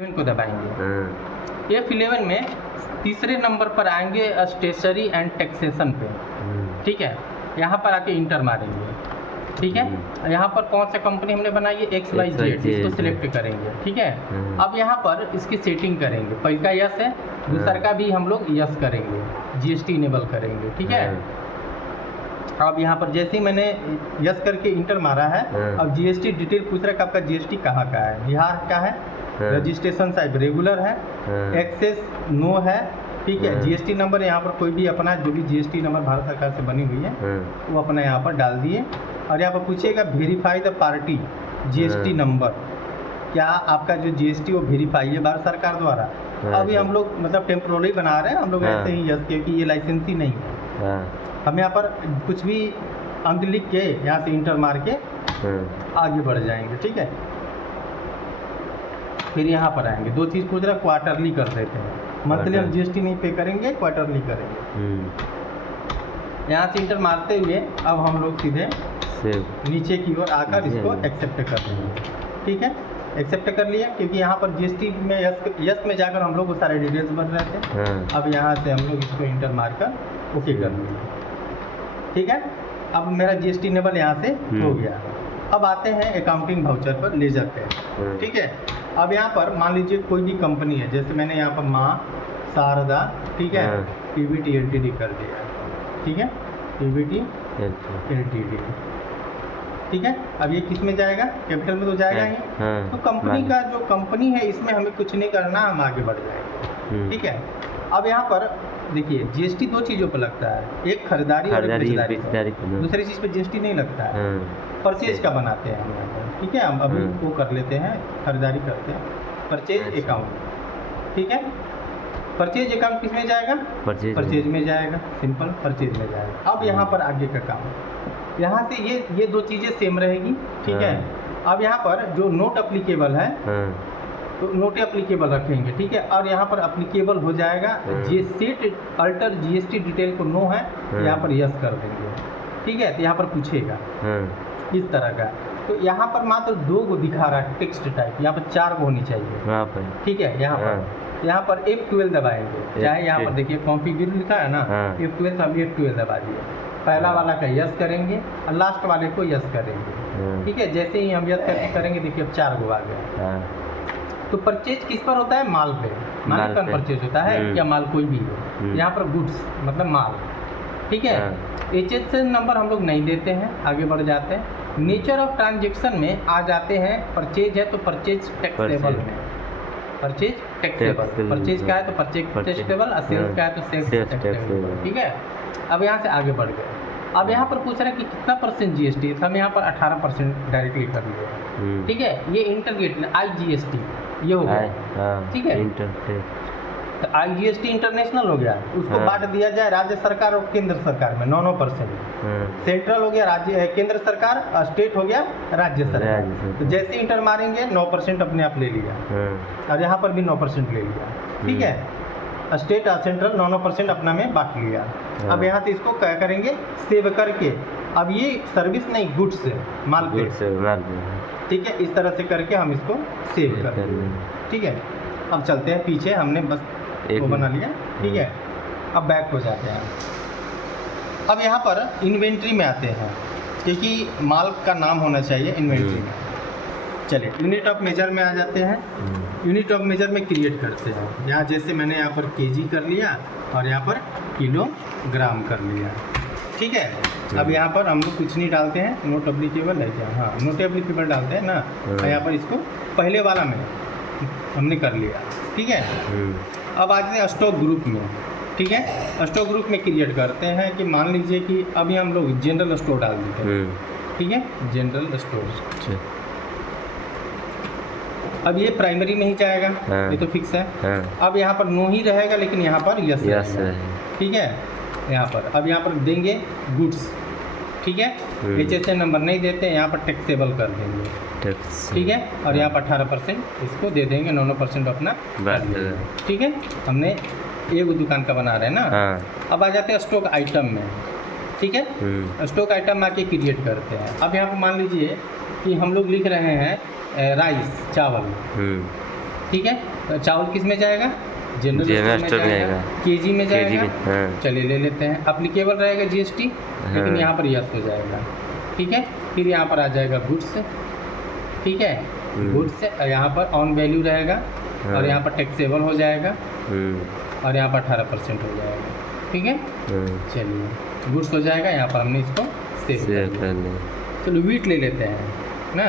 को दबाएंगे। F11 में तीसरे नंबर पर आएंगे स्टेशनरी एंड टैक्सेशन पे, ठीक है। यहाँ पर आके इंटर मारेंगे, ठीक है। यहाँ पर कौन सा कंपनी हमने बनाई है, XYZ, इसको सिलेक्ट करेंगे, ठीक है। अब यहाँ पर इसकी सेटिंग करेंगे, पहले का यस है, दूसरा का भी हम लोग यस करेंगे, GST इनेबल करेंगे, ठीक है। अब यहाँ पर जैसे ही मैंने यस करके इंटर मारा है, अब GST डिटेल पूछ रहा है कि आपका GST कहाँ का है, बिहार का है, रजिस्ट्रेशन टाइप रेगुलर है, एक्सेस नो है, ठीक है। GST नंबर यहाँ पर कोई भी अपना जो भी GST नंबर भारत सरकार से बनी हुई है वो अपना यहाँ पर डाल दिए। और यहाँ पर पूछिएगा verify the party GST number, क्या आपका जो GST वो वेरीफाई है भारत सरकार द्वारा। अभी हम लोग मतलब टेम्पोररी बना रहे हैं हम लोग ऐसे ही यस, क्योंकि ये लाइसेंसी नहीं है। हम यहाँ पर कुछ भी अंक लिख के यहाँ से इंटर मार के आगे बढ़ जाएंगे, ठीक है। फिर यहाँ पर आएंगे, दो चीज़ पूछ रहा है, क्वार्टरली कर देते हैं, मंथली हम GST नहीं पे करेंगे, क्वार्टरली करेंगे। यहाँ से इंटर मारते हुए अब हम लोग सीधे नीचे की ओर आकर इसको एक्सेप्ट कर देंगे, ठीक है। एक्सेप्ट कर लिया, क्योंकि यहाँ पर GST में यस में जाकर हम लोग वो सारे डिटेल्स भर रहे थे। अब यहाँ से हम लोग इसको इंटर मारकर ओके कर देंगे, ठीक है। अब मेरा GST इनेबल यहाँ से हो गया। अब आते हैं अकाउंटिंग वाउचर पर ले जाते हैं, ठीक है। अब यहाँ पर मान लीजिए कोई भी कंपनी है, जैसे मैंने यहाँ पर माँ शारदा, ठीक है, PVT LTD कर दिया, ठीक है, PVT LTD, ठीक है। अब ये किस में जाएगा, कैपिटल में तो जाएगा ही। तो कंपनी का जो कंपनी है इसमें हमें कुछ नहीं करना, हम आगे बढ़ जाएंगे, ठीक है। अब यहाँ पर देखिए GST दो चीज़ों पर लगता है, एक खरीदारी और बेचदारी, दूसरी चीज़ पे GST नहीं लगता है। परचेज का बनाते हैं हम यहाँ पर, ठीक है। हम अभी वो कर लेते हैं, खरीदारी करते हैं, परचेज अकाउंट, ठीक है। परचेज अकाउंट किस में जाएगा, परचेज में जाएगा, सिंपल परचेज में जाएगा। अब यहाँ पर आगे का काम, यहाँ से ये दो चीज़ें सेम रहेगी, ठीक है। अब यहाँ पर जो नोट अप्लीकेबल है तो नोट एप्लीकेबल रखेंगे, ठीक है। और यहाँ पर अप्लीकेबल हो जाएगा, सेट अल्टर GST डिटेल को नो है, यहाँ पर यस कर देंगे, ठीक है। तो यहाँ पर पूछेगा इस तरह का, तो यहाँ पर मात्र दो को दिखा रहा है टेक्स्ट टाइप, यहाँ पर चार को होनी चाहिए, ठीक है। यहाँ पर F12 दबाएंगे, चाहे यहाँ पर देखिए कॉन्फ़िगर लिखा है ना, F12, हम F12 दबा दिए। पहला वाला का यस करेंगे और लास्ट वाले को यस करेंगे, ठीक है। जैसे ही हम यस करेंगे देखिए अब 4 को आ गया। तो परचेज किस पर होता है, माल पे, माल पर परचेज होता है, क्या माल कोई भी हो। यहाँ पर गुड्स मतलब माल, ठीक है। HSN नंबर हम लोग नहीं देते हैं, आगे बढ़ जाते हैं। नेचर ऑफ ट्रांजेक्शन में आ जाते हैं, परचेज है तो परचेज टैक्सेबल में, परचेज टैक्सेबल, परचेज का है तो परचेज टैक्सेबल, और सेल्स का है तो सेल्स टैक्सेबल, ठीक है। अब यहाँ से आगे बढ़ गए। अब यहाँ पर पूछ रहा है कि कितना % GST, हम यहाँ पर 18% डायरेक्टली कर लिए, ठीक है। ये इंटरगेट IGST ये हो गया, ठीक है। तो IGST इंटरनेशनल हो गया, उसको बांट दिया जाए राज्य सरकार और केंद्र सरकार में 9%। सेंट्रल हो गया राज्य, केंद्र सरकार, स्टेट हो गया राज्य सरकार। तो जैसे इंटर मारेंगे 9% अपने आप ले लिया, और यहाँ पर भी 9% ले लिया, ठीक है। स्टेट और सेंट्रल 9% अपना में बांट लिया। अब यहाँ से इसको क्या करेंगे, सेव करके, अब ये सर्विस नहीं गुड्स है, माल पे, ठीक है। इस तरह से करके हम इसको सेव कर देंगे, ठीक है। अब चलते हैं पीछे, हमने बस वो बना लिया, ठीक है। अब बैक हो जाते हैं। अब यहाँ पर इन्वेंट्री में आते हैं, क्योंकि माल का नाम होना चाहिए इन्वेंट्री में। चलिए यूनिट ऑफ मेजर में आ जाते हैं। यूनिट ऑफ मेजर में क्रिएट करते हैं, यहाँ जैसे मैंने यहाँ पर kg कर लिया और यहाँ पर किलोग्राम कर लिया, ठीक है। अब यहाँ पर हम लोग कुछ नहीं डालते हैं, नोट एप्लीकेबल है क्या, हाँ नोट एप्लीकेबल डालते हैं ना। और यहाँ पर इसको पहले वाला में हमने कर लिया, ठीक है। अब आते हैं स्टॉक ग्रुप में, ठीक है। स्टॉक ग्रुप में क्रिएट करते हैं कि मान लीजिए कि अभी हम लोग जनरल स्टोर डाल देते हैं, ठीक है, जनरल स्टोर। अब ये प्राइमरी नहीं जाएगा, ये तो फिक्स है। अब यहाँ पर नो ही रहेगा, लेकिन यहाँ पर यस है, ठीक है। यहाँ पर अब यहाँ पर देंगे गुड्स, ठीक है। HSN नंबर नहीं देते, यहाँ पर टैक्सेबल कर देंगे, ठीक है। और यहाँ पर 18% इसको दे देंगे, 9% अपना, ठीक है। हमने एक दुकान का बना रहे हैं ना। अब आ जाते हैं स्टॉक आइटम में, ठीक है। स्टॉक आइटम में आके क्रिएट करते हैं। अब यहाँ पर मान लीजिए कि हम लोग लिख रहे हैं राइस, चावल, ठीक है। तो चावल किस में जाएगा? जनरल स्टोर में जाएगा। केजी में जाएगा। हाँ। चलिए ले लेते हैं। एप्लीकेबल रहेगा जीएसटी, लेकिन यहाँ पर यस हो जाएगा, ठीक है। फिर यहाँ पर आ जाएगा गुड्स, ठीक है। गुड्स यहाँ पर ऑन वैल्यू रहेगा और यहाँ पर टैक्सेबल हो जाएगा और यहाँ पर 18% हो जाएगा, ठीक है। चलिए गुड्स हो जाएगा, यहाँ पर हमने इसको सेव कर लिया। चलो वीट ले लेते हैं ना।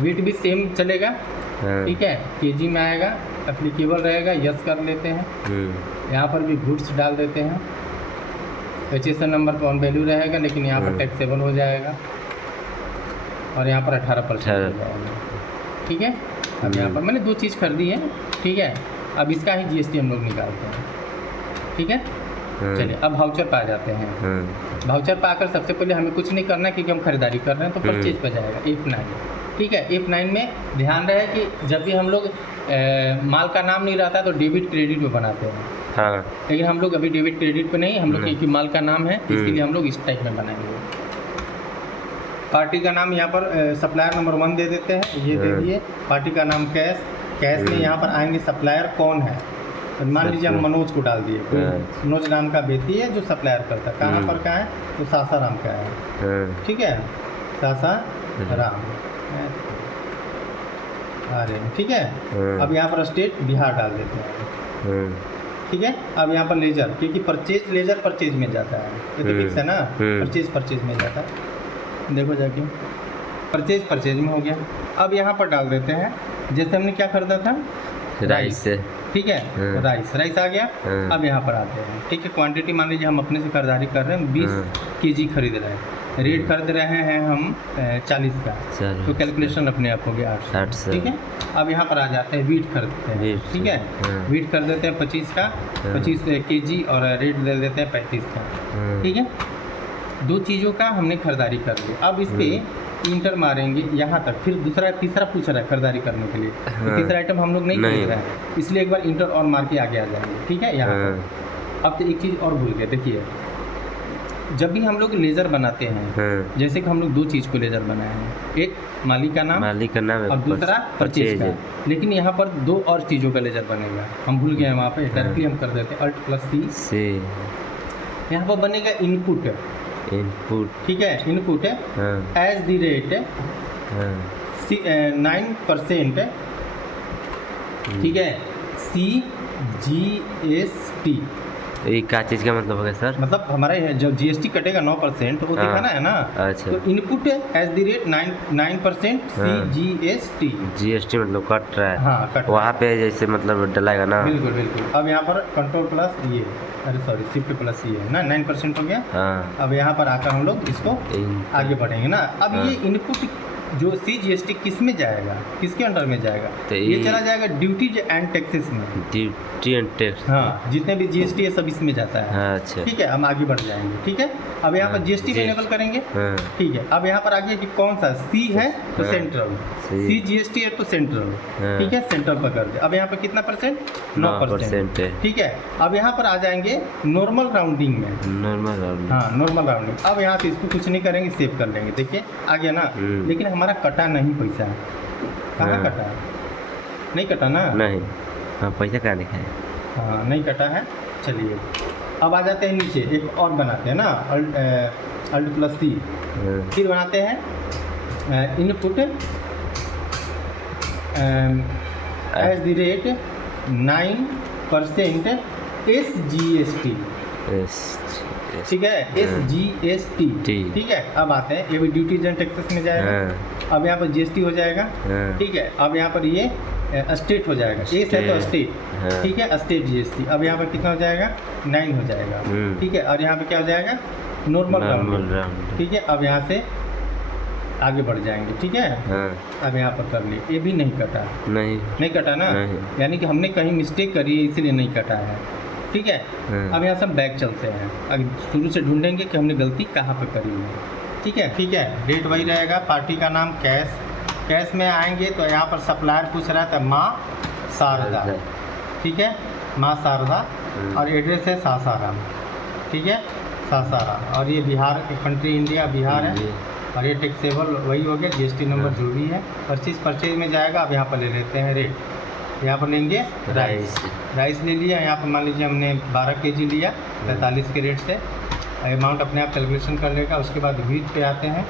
वीट भी सेम चलेगा, ठीक है। केजी में आएगा, एप्लीकेबल रहेगा, यस कर लेते हैं। यहाँ पर भी गुड्स डाल देते हैं। रजिस्ट्रेशन नंबर पर ऑन वैल्यू रहेगा, लेकिन यहाँ पर टैक्सेबल हो जाएगा और यहाँ पर 18% हो जाएगा, ठीक है। अब यहाँ पर मैंने 2 चीज़ खरीदी है, ठीक है। अब इसका ही जीएसटी हम लोग निकालते हैं, ठीक है। चलिए अब वाउचर पर आ जाते हैं। वाउचर पर आकर सबसे पहले हमें कुछ नहीं करना, क्योंकि हम खरीदारी कर रहे हैं, तो परचेज पर जाएगा F9, ठीक है। F9 में ध्यान रहे कि जब भी हम लोग माल का नाम नहीं रहता तो डेबिट क्रेडिट में बनाते हैं, हाँ। लेकिन हम लोग अभी डेबिट क्रेडिट पे नहीं, हम लोग क्योंकि माल का नाम है इसलिए हम लोग इस टाइप में बनाएंगे। पार्टी का नाम यहाँ पर सप्लायर नंबर 1 दे देते हैं, ये दे दिए। पार्टी का नाम कैश में यहाँ पर आएंगे सप्लायर कौन है, मान लीजिए हम मनोज को डाल दिए। मनोज नाम का व्यक्ति है जो सप्लायर करता है, कहाँ पर का है, तो सासाराम का है, ठीक है। सासाराम, अरे ठीक है। अब यहाँ पर स्टेट बिहार डाल देते हैं, ठीक है। अब यहाँ पर लेजर, क्योंकि परचेज लेजर परचेज में जाता है, ये तो फिक्स है ना, परचेज में जाता है। देखो जाके परचेज में हो गया। अब यहाँ पर डाल देते हैं, जैसे हमने क्या खरीदा था, राइस, ठीक है। राइस आ गया। अब यहाँ पर आते हैं, ठीक है। क्वांटिटी मान लीजिए हम अपने से खरीदारी कर रहे हैं, 20 केजी खरीद रहे हैं, रेट खरीद रहे हैं हम 40 का, तो कैलकुलेशन अपने आप हो गया 800, ठीक है। अब यहाँ पर आ जाते हैं, वीट खरीदते हैं, ठीक है। वीट कर देते हैं 25 का, 25 केजी, और रेट दे देते हैं 35 का, ठीक है। 2 चीज़ों का हमने खरीदारी कर लिया। अब इस पर इंटर मारेंगे यहाँ तक, फिर तीसरा पूछ रहा है खरीदारी करने के लिए, तो तीसरा आइटम हम लोग नहीं खरीद रहे हैं, इसलिए एक बार इंटर और मार के आगे आ जाएंगे, ठीक है। यहाँ पर अब तो एक चीज़ और भूल गए, देखिए जब भी हम लोग लेजर बनाते हैं, जैसे कि हम लोग 2 चीज़ को लेजर बनाए हैं, एक मालिक का नाम और दूसरा परचेज का, लेकिन यहाँ पर 2 और चीज़ों का लेजर बनेगा, हम भूल गए हैं वहाँ पे, डायरेक्टली हम कर देते हैं Alt+C। यहाँ पर बनेगा इनपुट, ठीक है। इनपुट एज द रेट 9%, ठीक है, CGST। ये क्या चीज़ का मतलब होगा सर? मतलब हमारा जब जीएसटी कटेगा 9%, तो वो दिखाना है ना। अच्छा। तो input as the rate 9% CGST। GST मतलब कट रहा है, हाँ, कट वहाँ पे जैसे मतलब डलाएगा ना। बिल्कुल। अब यहाँ पर Shift+ ये है ना, 9% हो गया। हाँ। अब यहाँ पर आकर हम लोग इसको आगे बढ़ेंगे ना। अब ये इनपुट जो CGST किस में जाएगा, किसके अंडर में जाएगा, तो ये चला जाएगा ड्यूटीज एंड टैक्सेस में। ड्यूटी एंड टैक्स, हाँ, जितने भी जीएसटी है सब इसमें जाता है। हाँ, अच्छा, ठीक है। हम आगे बढ़ जाएंगे, ठीक है। अब यहाँ पर जीएसटी भी इनेबल करेंगे, ठीक है। अब यहाँ पर आगे कि कौन सा C है तो सेंट्रल, CGST है तो सेंट्रल, ठीक है, सेंट्रल पर कर दे। अब यहाँ पर कितना %? 9%, ठीक है। अब यहाँ पर आ जाएंगे नॉर्मल राउंडिंग में, नॉर्मल राउंडिंग। अब यहाँ से इसको कुछ नहीं करेंगे, सेव कर लेंगे, देखिए आ गया ना। लेकिन हमारा कटा नहीं पैसा, कहाँ कटा? नहीं कटा ना, नहीं। हाँ, पैसा कहाँ लिखा है? हाँ, नहीं कटा है। चलिए अब आ जाते हैं नीचे, एक और बनाते हैं ना, Alt+C। फिर बनाते हैं input as the rate 9% SGST, ठीक है, SGST, ठीक है। अब आते हैं, ये भी ड्यूटीज एंड टैक्सेस में जाएगा। अब यहाँ पर GST हो जाएगा, ठीक है। अब यहाँ पर ये स्टेट हो जाएगा, एस है तो स्टेट, ठीक है, स्टेट GST। अब यहाँ पर कितना हो जाएगा? 9 हो जाएगा, ठीक है। और यहाँ पर क्या हो जाएगा? नॉर्मल राउंड, ठीक है। अब यहाँ से आगे बढ़ जाएंगे, ठीक है। अब यहाँ पर कर लिए, ये भी नहीं कटा, नहीं कटा ना, यानी कि हमने कहीं मिस्टेक करी है इसलिए नहीं कटा है, ठीक है। अब यहाँ से हम बैक चलते हैं, अब शुरू से ढूंढेंगे कि हमने गलती कहाँ पे करी है, ठीक है। डेट वही रहेगा, पार्टी का नाम कैश में आएंगे तो यहाँ पर सप्लायर पूछ रहा था माँ शारदा, ठीक है, माँ शारदा, और एड्रेस है सासाराम, ठीक है, सासाराम। और ये बिहार, कंट्री इंडिया बिहार है, और ये टैक्सेबल वही हो गया, जीएसटी नंबर जो भी है। परचेज में जाएगा। अब यहाँ पर ले लेते हैं रेट। यहाँ पर लेंगे राइस ले लिया। यहाँ पर मान लीजिए हमने 12 kg लिया 45 के रेट से। अमाउंट अपने आप कैलकुलेशन कर लेगा। उसके बाद व्हीट पे आते हैं,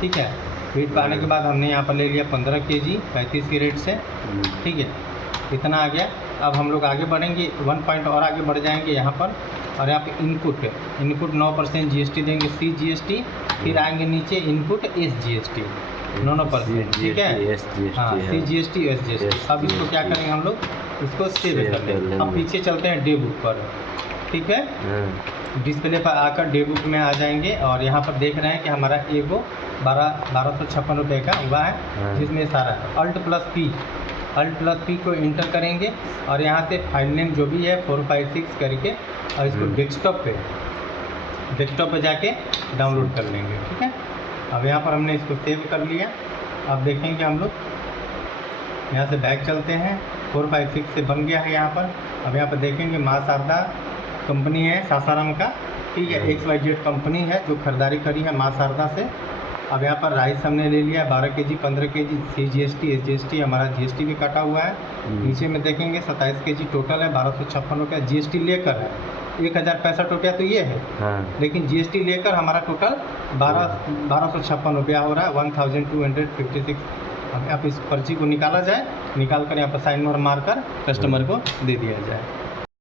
ठीक है। व्हीट पे आने के बाद हमने यहाँ पर ले लिया 15 kg 35 के रेट से, ठीक है। इतना आ गया। अब हम लोग आगे बढ़ेंगे, 1 पॉइंट और आगे बढ़ जाएंगे यहाँ पर। और यहाँ पे इनपुट 9% जीएसटी देंगे, CGST। फिर आएंगे नीचे इनपुट SGST 9%, ठीक है। हाँ, CGST SGST। अब इसको क्या करेंगे हम लोग, इसको सेव कर लेंगे। अब पीछे चलते हैं डे बुक पर, ठीक है। डिस्प्ले पर आकर डे बुक में आ जाएंगे और यहाँ पर देख रहे हैं कि हमारा एगो 1256 रुपये का हुआ है, जिसमें सारा Alt+P को इंटर करेंगे और यहाँ से फाइल नेम जो भी है 456 करके और इसको डेस्कटॉप पे जाके डाउनलोड कर लेंगे, ठीक है। अब यहाँ पर हमने इसको सेव कर लिया। अब देखेंगे हम लोग यहाँ से बैक चलते हैं, 456 से बन गया है यहाँ पर। अब यहाँ पर देखेंगे माँ शारदा कंपनी है सासाराम का, ठीक है। XYZ कंपनी है जो खरीदारी करी है माँ शारदा से। अब यहाँ पर राइस हमने ले लिया 12 kg 15 kg, CGST SGST हमारा GST भी कटा हुआ है। नीचे में देखेंगे 27 kg टोटल है, 1256 रुपया GST लेकर है। 1065 रुपया तो ये है, लेकिन GST लेकर हमारा टोटल 1256 रुपया हो रहा है, 1256। अब इस पर्ची को निकाला जाए, निकाल कर यहाँ पर साइन और मार कर कस्टमर को दे दिया जाए।